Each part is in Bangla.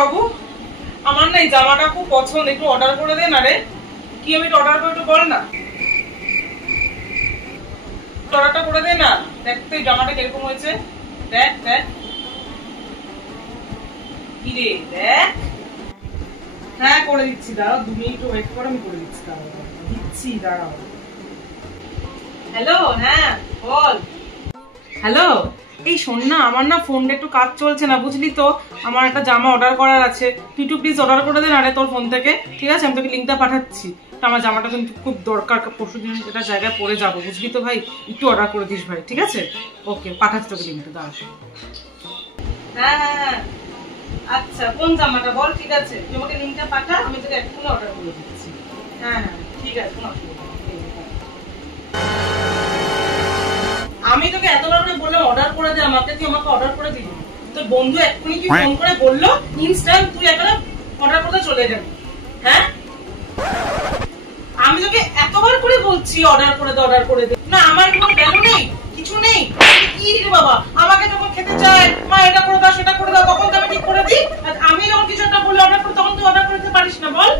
বাবু? আমার না এই জামাটা খুব পছন্দ, একটু অর্ডার করে দে না রে। কি আমি অর্ডার করে একটু বল না, অর্ডারটা করে দে না। দেখ তো এই জামাটা কিরকম হয়েছে, দেখ দেখ। কি রে দেখ। হ্যাঁ করে দিচ্ছি, দাঁড়াও 2 মিনিট ওয়েট করো, আমি করে দিচ্ছি। দাঁড়াও। হ্যালো, হ্যাঁ বল। হ্যালো, এই শোন না, আমার না ফোনটা একটু কাজ চলছে না, বুঝলি তো। আমার একটা জামা অর্ডার করার আছে, তুই একটু প্লিজ অর্ডার করে দে না রে তোর ফোন থেকে, ঠিক আছে? আমি তোকে লিঙ্কটা পাঠাচ্ছি। আমার জামাটা কিন্তু খুব দরকার, পরশুদিন এটা জায়গায় পরে যাবো, বুঝলি তো ভাই। একটু অর্ডার করে দিস ভাই, ঠিক আছে? ওকে, পাঠাচ্ছি তোকে লিঙ্কটা, দাঁড়া। হ্যাঁ হ্যাঁ হ্যাঁ, আচ্ছা কোন জামাটা বল? ঠিক আছে, তুই আমাকে লিঙ্কটা পাঠা, আমি তোকে এক্ষুনি অর্ডার করে দিচ্ছি। হ্যাঁ হ্যাঁ ঠিক আছে, কোনো অসুবিধা নেই। আমি তোকে এতবার করে বললাম অর্ডার করে দে আমাকে, তুই আমাকে অর্ডার করে দিবি। তোর বন্ধু এক্ষুনি কি ফোন করে বললো, ইনস্ট্যান্ট তুই একটা অর্ডার করতে চলে যাবি? হ্যাঁ, আমি তোকে এতবার করে বলছি অর্ডার করে দে না, আমার কোনো ভ্যালু নেই, কিছু নেই। কি রে বাবা, আমাকে যখন খেতে চায় মা এটা করে দাও সেটা করে দাও, তখন তো আমি ঠিক করে দিই। আর আমি যখন কিছু একটা বলে অর্ডার করি, তখন তুই অর্ডার করতে পারিস না বল?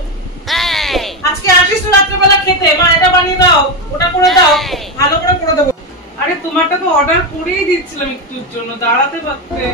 আজকে আসিস তুই রাত্রেবেলা খেতে, মা এটা বানিয়ে দাও ওটা করে দাও, ভালো করে করে দেবো। আরে তোমারটা তো অর্ডার করেই দিচ্ছিলাম একটুর জন্য, দাঁড়াতে পারতে।